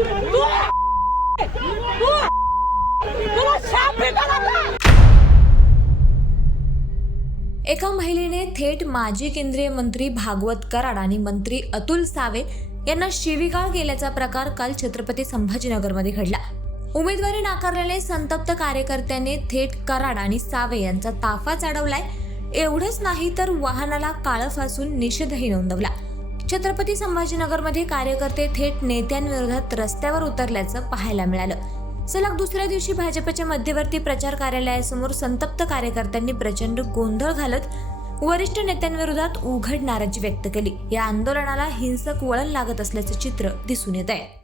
एका महिलेने थेट माजी केंद्रीय मंत्री भागवत कराड आणि मंत्री अतुल सावे यांना शिवीगाळ केल्याचा प्रकार काल छत्रपती संभाजीनगरमध्ये घडला। उमेदवारी नाकारल्याने संतप्त कार्यकर्त्यांनी थेट कराड आणि सावे यांचा ताफा चढवलाय। एवढंच नाही तर वाहनाला काळं फासून निषेधही नोंदवला। छत्रपती संभाजीनगरमध्ये कार्यकर्ते थेट नेत्यांविरोधात रस्त्यावर उतरल्याचं पाहायला मिळालं। सलग दुसऱ्या दिवशी भाजपच्या मध्यवर्ती प्रचार कार्यालयासमोर संतप्त कार्यकर्त्यांनी प्रचंड गोंधळ घालत वरिष्ठ नेत्यांविरोधात उघड नाराजी व्यक्त केली। या आंदोलनाला हिंसक वळण लागत असल्याचं चित्र दिसून येत आहे।